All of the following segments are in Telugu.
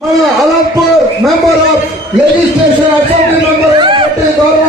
Alampur member of legislation assembly member గౌరవ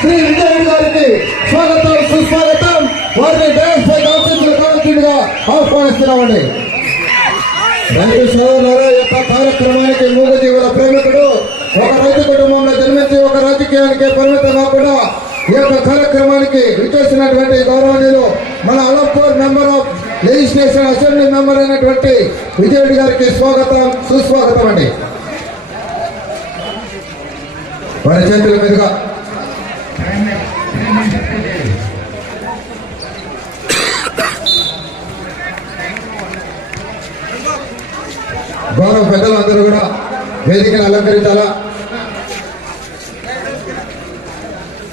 శ్రీ విజయ్ గారికి స్వాగతం సుస్వాగతం. వారిని డయాస్ కావాల్సిందిగా ఆహ్వానిస్తున్నామండి. రైతు సోదరుల యొక్క కార్యక్రమానికి మూగజీవుల ప్రేమికుడు ఒక రైతు కుటుంబంలో జన్మించి ఒక రాజకీయానికి పరిమితం కాకుండా ఈ యొక్క కార్యక్రమానికి విచ్చేసినటువంటి గౌరవనీయులు మన Alampur member of legislation assembly member అయినటువంటి విజయరెడ్డి గారికి స్వాగతం సుస్వాగతం అండి. వారి చేతుల మీదుగా గౌరవ పెద్దలందరూ కూడా వేదికను అలంకరించాలా.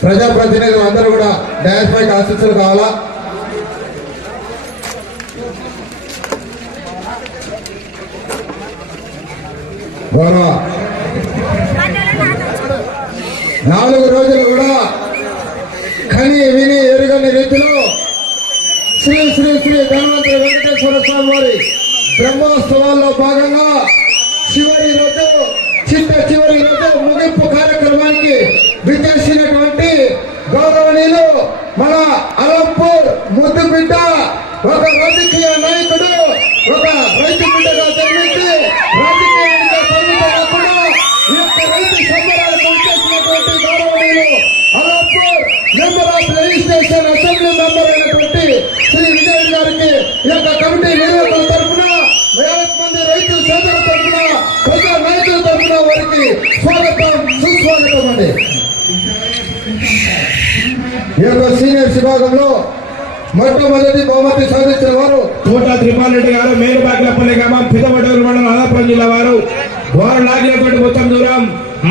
ప్రజాప్రతినిధులు అందరూ కూడా డయాస్ పైకి ఆశీస్సులు కావాలా. గౌరవ 4 రోజులు కూడా కని విని ఎరుగని రీతిలో శ్రీ శ్రీ శ్రీ ధన్వంతరి వెంకటేశ్వర స్వామి వారి బ్రహ్మోత్సవాల్లో భాగంగా చివరి రోజు ముగింపు కార్యక్రమానికి విచ్చేసినటువంటి గౌరవనీయులు మన అలంపూర్ ముద్దు బిడ్డ, ఒక రాజకీయ నాయకుడు, ఒక రైతు బిడ్డగా జన్మించి రాజకీయానికి పరిమితం కాకుండా ఈ యొక్క రైతు సంబరాలకు విచ్చేసినటువంటి గౌరవనీయులు Alampur member of legislation assembly member అయినటువంటి శ్రీ విజయ్ గారికి ఈ యొక్క కమిటీ నిర్వాహకుల తరఫున 50 మంది రైతు సోదరుల తరఫున ప్రజా నాయకుల తరఫున వారికి స్వాగతం సుస్వాగతం అండి. ఈ యొక్క సీనియర్స్ విభాగంలో మొట్టమొదటి బహుమతి సాధించిన వారు కోట త్రిపాలరెడ్డి గారు, మేలుబాకిలపల్లి గ్రామం, పిదవడూరు మండలం, అనంతపురం జిల్లా వారు లాగినటువంటి మొత్తం దూరం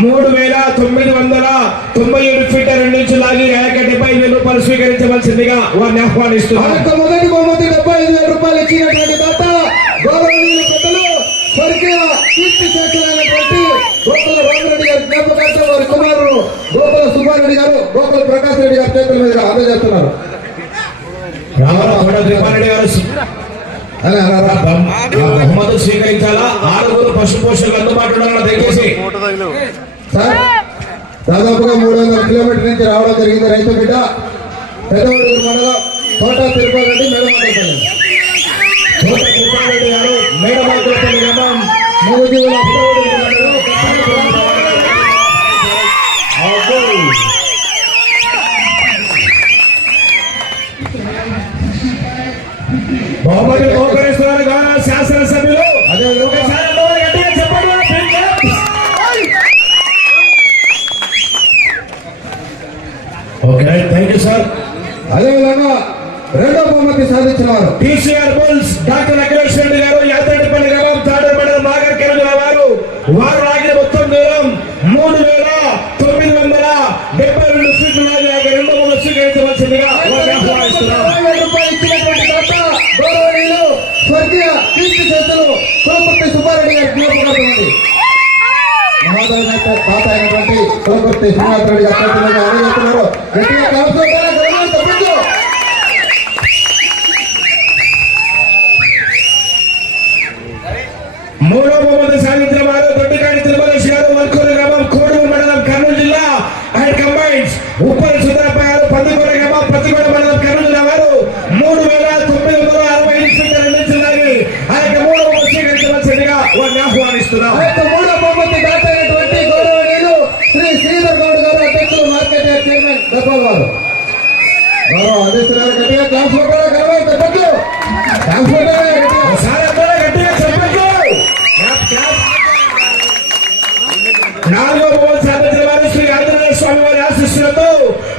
3997 ఫీట్ల 2 ఇంచులు లాగి 75,000 రూపాయలు స్వీకరించవలసిందిగా వారిని ఆహ్వానిస్తున్నారు. మొదటి బహుమతి 75,000 రూపాయలు ఇచ్చినటువంటి దాత గౌరవనీయులు పెద్దలు స్వర్గీయ కీర్తి చేతులైనటువంటి గోకుల రామరెడ్డి గారి జ్ఞాపకార్థం వారి కుమారుడు గోకుల సుబ్బారెడ్డి గారు, గోకుల ప్రకాష్ రెడ్డి గారి చేతుల మీద అందజేస్తున్నారు. బహుమతులు స్వీకరించాలా? 6 పశు పోషకులు అందుబాటులో దయచేసి. దాదాపుగా 300 కిలోమీటర్ నుంచి రావడం జరిగింది. రైతు బిడ్డ పెద్దవడూరు మండలం కోట తిరుపతి మేడమాకులపల్లి గారు, మేడమాకులపల్లి గ్రామం, మూగజీవుల బహుమతి బహుకరిస్తున్నారు గౌరవ శాసనసభ్యులు. అదే చెప్పండి. Okay, thank you sir. అదేవిధంగా రెండో బహుమతి సాధించిన వారు TCR bulls doctor Akhilesh Reddy గారు, యాదరెడ్డిపల్లి గ్రామం, తాడేరు మండలం, నాగర్ కెరళ వారు లాగిన మొత్తం దూరం 3,972 ఫీట్లు లాగి రెండో బహుమతి స్వీకరించవలసిందిగా ఆహ్వానిస్తున్నారు. గౌరవనీయులు స్వర్గీయ కీర్తి చేతులు కులపర్తి సుబ్బారెడ్డి గారి జ్ఞాపకార్థం అండి. మహోదయ తాత అయినటువంటి కులపర్తి శ్రీనాథ్ రెడ్డి గారి చేతుల మీద అందజేస్తున్నారు. గట్టిగా తప్పించు. మూడో బహుమతి సాధించిన వారు దొడ్డికాడి తిరుమలేష్ గారు, వర్కూరు గ్రామం, కోడూరు మండలం, కర్నూలు జిల్లా అండ్ కంబైన్స్. ఉప్పల్ సుధరప్ప గారు, పందికొండ గ్రామం, పత్తికొండ మండలం, కర్నూలు జిల్లా వారు 3,965 ఫీట్ల 2 ఇంచులు లాగి ఆ యొక్క మూడో బహుమతి స్వీకరించవలసిందిగా వారిని ఆహ్వానిస్తున్నారు. మూడో బహుమతి దాత అయినటువంటి గౌరవనీయులు శ్రీ శ్రీధర్ గౌడ్ గారు, అధ్యక్షులు, మార్కెట్ యార్డ్ చైర్మన్ గోపాల్ గారు. గౌరవ అధ్యక్షులు గట్టిగా క్లాస్ కొట్టారా? గౌరవ చెప్పట్లు క్లాస్ కొట్టారా? గట్టిగా చెప్పట్లు. 4వ బహుమతి సాధించిన వారు శ్రీ ఆంజనేయ స్వామి వారి ఆశీస్సులతో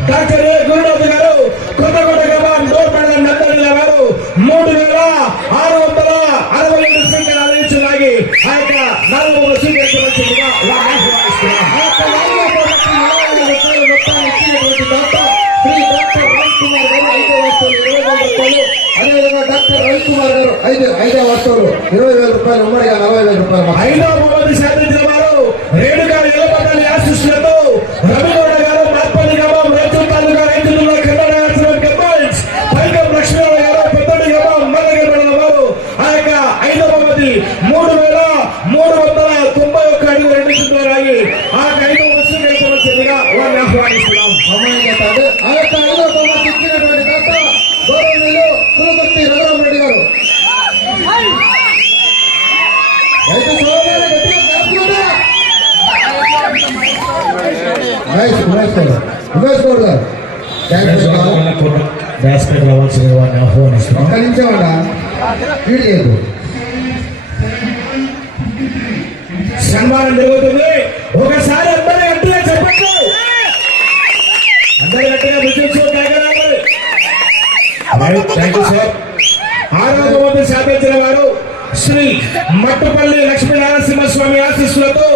డాక్టర్ ఏ గురునాథ్ గారు, కొత్తకోట గ్రామం, డోర్ మండలం, నంద్యాల జిల్లా వారు 3,667 ఫీట్ల 4 ఇంచులు లాగి ఆ యొక్క 4వ బహుమతి స్వీకరించవలసిందిగా వారిని ఆహ్వానిస్తున్నారు. అదేవిధంగా డాక్టర్ రవికుమార్ గారు 5 వస్తువులు 20,000 రూపాయలు, ఉమ్మడిగా 40,000 రూపాయలు. 5వ బహుమతి సాధించిన వారు రేణుగా ఎలపల్లి ఆశీస్సులతో రవిగౌడ గారు, మార్పల్లి గ్రామం, రైతు తాలూకా రైతు జిల్లా, కర్ణాటక కంబైన్స్. పైకం లక్ష్మీరావు గారు, పెద్దడి గ్రామం, మల్లగిరి మండలం వారు ఆ యొక్క 5వ బహుమతి 3,390 ఉమేష్ గౌడ్ గారు బ్యాస్కెట్ రావాల్సిన వారిని ఆహ్వానిస్తున్నాం. ఒక్క నిమిషం అంట వీడు లేదు. సన్మానం జరుగుతుంది. ఒకసారి అందరూ గట్టిగా చెప్పచ్చు, అందరూ గట్టిగా విజయించు. Thank you sir. 6వ బహుమతి సాధించిన వారు శ్రీ మట్టుపల్లి లక్ష్మీ నరసింహస్వామి ఆశీస్సులతో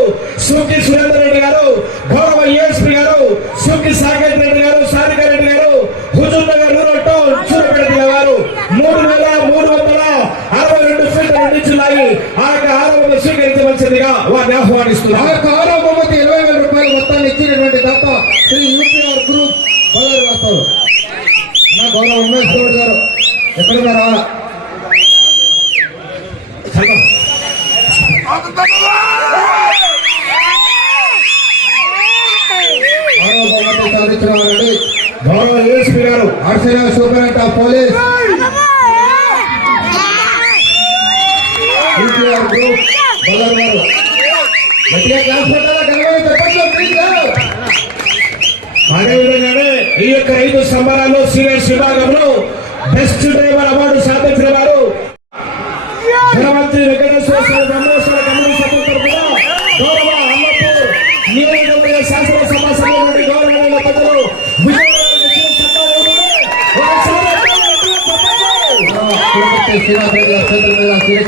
సూకి సురేందర్ రెడ్డి గారు, గౌరవ ఏఎస్పీ గారు సూకి సాగర్ రెడ్డి గారు, సారిక రెడ్డి గారు, హుజూర్ నగర్ రూరల్ టౌన్ సూర్యాపేట జిల్లా వారు 3,362 ఫీట్ల నిలిచిలాగి ఆ యొక్క 6వ బహుమతి స్వీకరించవలసిందిగా వారిని ఆహ్వానిస్తున్నారు. ఆ యొక్క 6వ బహుమతి 20,000 రూపాయలు మొత్తాన్ని ఇచ్చినటువంటి దాత శ్రీ యూపీఆర్ గ్రూప్ బలర్ వస్తారు. నా గౌరవ ఉమేష్ గౌడ్ గారు ఎక్కడున్నారా? గౌరవ ఏఎస్పీ గారు, additional superintendent of police UPR group బలర్ గారు గట్టిగా క్లాస్ పెట్టాలా? అదేవిధంగానే ఈ యొక్క 5 సంబరాల్లో సీనియర్స్ విభాగంలో బెస్ట్ డ్రైవర్ అవార్డు సాధించిన వారు ధనవంతి వెంకటేశ్వర స్వామి బ్రహ్మోత్సవ కమిటీ సభ్యుల తరఫున గౌరవ అల్లపూర్ నియోజకవర్గ శాసనసభ సభ్యుల నుండి గౌరవనీయుల పెద్దలు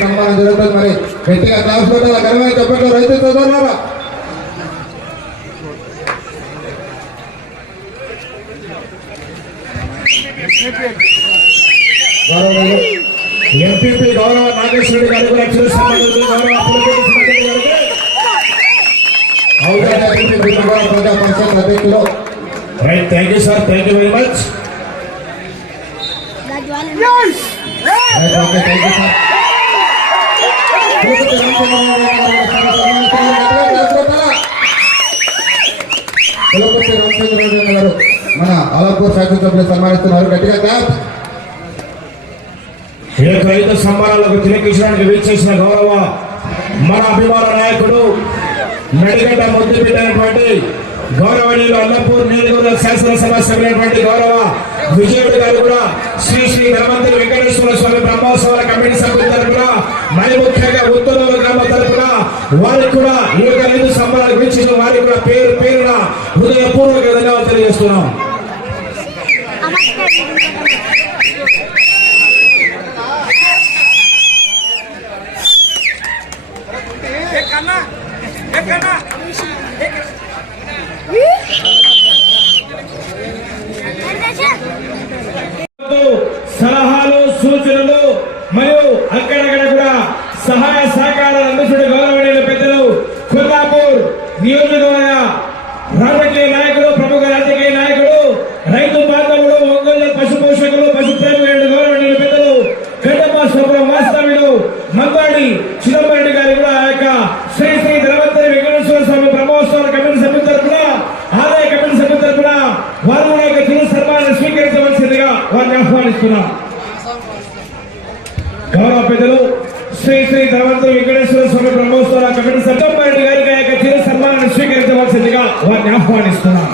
సన్మానం జరుగుతుంది. మరి గట్టిగా క్లాస్ పెట్టాలా? ఘనమైన చెప్పండి రైతు సోదరులారా. ఎంపీపీ గౌరవ నాగేశ్వరి గారు కూడా చిరు సన్మానం, గౌరవ పులకేటి గారికి ప్రజా పరిషత్ అధ్యక్షులు. Right, thank you sir, thank you very much. Ramachandra గారు మన అలంపూర్ శాసనసభ్యులు సన్మానిస్తున్నారు. గట్టిగా క్లాప్. ఈ యొక్క 5 సంబరాలకు తిలకించడానికి వీచేసిన గౌరవ మన అభిమాన నాయకుడు నడిగడ్డ ముద్దు పెట్టినటువంటి గౌరవనీయులు అల్లపూర్ నియోజకవర్గ శాసనసభ సభ్యులైనటువంటి గౌరవ విజయుడు గారు కూడా శ్రీ శ్రీ ధనవంతి వెంకటేశ్వర స్వామి బ్రహ్మోత్సవాల కమిటీ సభ్యుల తరఫున, మరి ముఖ్యంగా ఉత్తరూరు గ్రామ తరఫున వారికి కూడా ఈ యొక్క 5 సంబరాలకు వీక్షించిన వారికి కూడా పేరు పేరున హృదయపూర్వక ధన్యవాదాలు తెలియజేస్తున్నాం. సలహాలు, సూచనలు మరియు అక్కడక్కడ కూడా సహాయ సహకారాలు అందించిన గౌరవనీయుల పెద్దలు కొల్లాపూర్ నియోజకవర్గ రాజకీయ నాయకుడు, ప్రముఖ రాజకీయ నాయకుడు, రైతు బాంధవుడు, ఒంగోలు పశు పోషకులు, పశు ప్రేమికులు గౌరవనీయుల పెద్దలు గడ్డమ్మ సోపురం వాస్తవ్యులు మంగాడి చిదంబరెడ్డి గారి కూడా ఆ యొక్క శ్రీ శ్రీ ధనవంతి వెంకటేశ్వర స్వామి బ్రహ్మోత్సవాల కమిటీ సభ్యుల తరఫున, ఆదాయ కమిటీ సభ్యుల తరఫున వారు కూడా యొక్క చిరు సన్మానాన్ని స్వీకరించవలసిందిగా వారిని ఆహ్వానిస్తున్నాం. గౌరవ పెద్దలు శ్రీ శ్రీ ధనవంతి వెంకటేశ్వర స్వామి బ్రహ్మోత్సవాల కమిటీ చిదంబరెడ్డి గారికి ఆ యొక్క చిరు సన్మానాన్ని స్వీకరించవలసిందిగా వారిని ఆహ్వానిస్తున్నాం.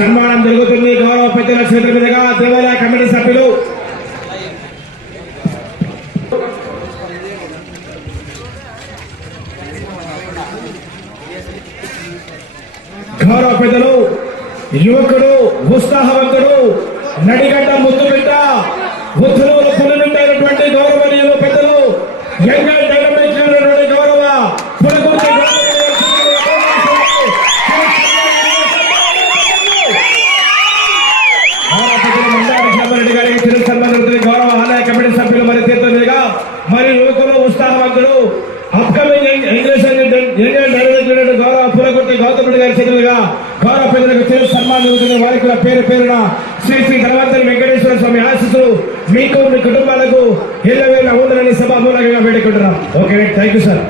సన్మానం జరుగుతుంది. గౌరవ పెద్దల చేతుల మీదుగా దేవాలయ కమిటీ సభ్యులు గౌరవ పెద్దలు యువకుడు, ఉత్సాహవంతుడు, నడిగడ్డ ముద్దుబిడ్డ, ఉత్తరూరు పులిమిట్టైనటువంటి గౌరవనీయులు పెద్దలు యంగల్ డైనమిక్ గౌరవ పులకుర్తి రెడ్డి గారికి చిరు సన్మానం, గౌరవ ఆలయ కమిటీ సభ్యులు మరి చేతుల మీదుగా, మరి యువకులు, ఉత్సాహవంతుడు, అప్కమింగ్ ఇంగ్లీష్ గౌరవ పులకుర్తి గౌతమ్ రెడ్డి గారి చేతులుగా గౌరవ పెద్దలకు చిరు సన్మానం జరుగుతుంది. వారికి కూడా పేరు పేరున శ్రీ శ్రీ ధనవంతి వెంకటేశ్వర స్వామి ఆశీస్సులు మీకు, మీ కుటుంబాలకు ఎల్లవేళ ఉండాలని సభ మూలంగా వేడుకుంటున్నాం. Okay, thank you sir.